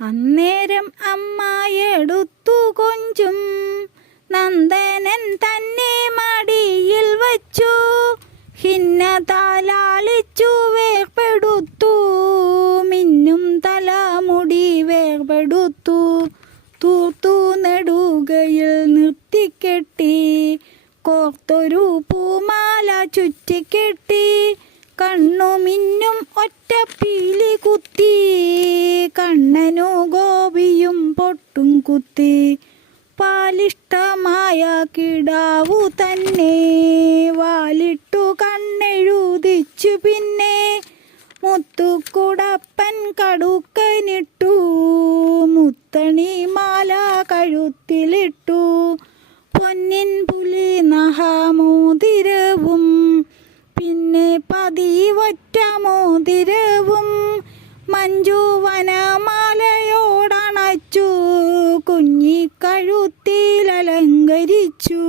അന്നേരം അമ്മ എടുത്തു കൊഞ്ചും നന്ദനൻ തന്നെ മടിയിൽ വച്ചു. ഹിന്ന താലാളിച്ചു വേർപെടുത്തു, മിന്നും തലമുടി വേർപെടുത്തു. തൂർത്തു നെടുകയിൽ നിർത്തിക്കെട്ടി, കോർത്തൊരു പൂമാല ചുറ്റിക്കെട്ടി. കണ്ണു മിന്നും ഒറ്റ പീലി കുത്തി, കണ്ണനു ഗോപിയും പൊട്ടും കുത്തി. പാലിഷ്ടമായ കിടാവു തന്നെ വാലിട്ടു കണ്ണെഴുതിച്ചു. പിന്നെ മുത്തുക്കുടപ്പൻ കടുക്കനിട്ടു, മുത്തണി മാല കഴുത്തിലിട്ടു. പൊന്നിൻ പുലി നഹമോതിരവും, പിന്നെ പതിവറ്റ മോതിരവും. മഞ്ജുവനമാലയോടണച്ചു, കുഞ്ഞിക്കഴുത്തിലലങ്കരിച്ചു.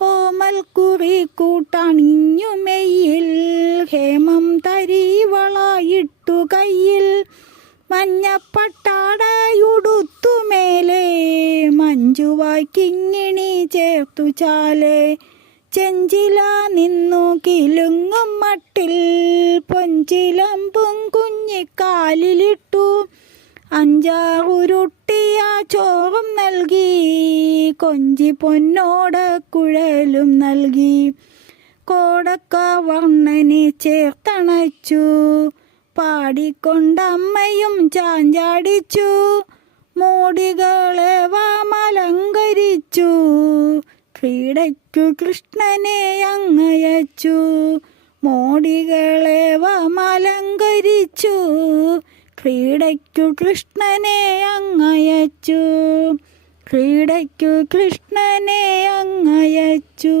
ഓമൽ കുറിക്കൂട്ടണിഞ്ഞു മെയ്യിൽ, ഹേമം തരിവളയിട്ടു കയ്യിൽ. മഞ്ഞപ്പട്ടാടയുടുത്തു മേലെ, മഞ്ജുവായി കിങ്ങിണി ചേർത്തു ചാലെ. ചെഞ്ചില നിന്നു കിലുങ്ങും മട്ടിൽ, പൊഞ്ചിലമ്പും കുഞ്ഞിക്കാലിലിട്ടു. അഞ്ചാറുരുട്ടിയ ചോറും നൽകി, കൊഞ്ചി പൊന്നോട കുഴലും നൽകി. കോടക്ക വർണ്ണനെ ചേർത്തണച്ചു, പാടിക്കൊണ്ടമ്മയും ചാഞ്ചാടിച്ചു. മോടികളെ വാമലങ്കരിച്ചു, ക്രീഡയ്ക്കു കൃഷ്ണനെ അങ്ങയച്ചു. മോടികളെ വാമലങ്കരിച്ചു, ക്രീഡയ്ക്കു കൃഷ്ണനെ അങ്ങയച്ചു. ക്രീഡയ്ക്കു കൃഷ്ണനെ അങ്ങയച്ചു.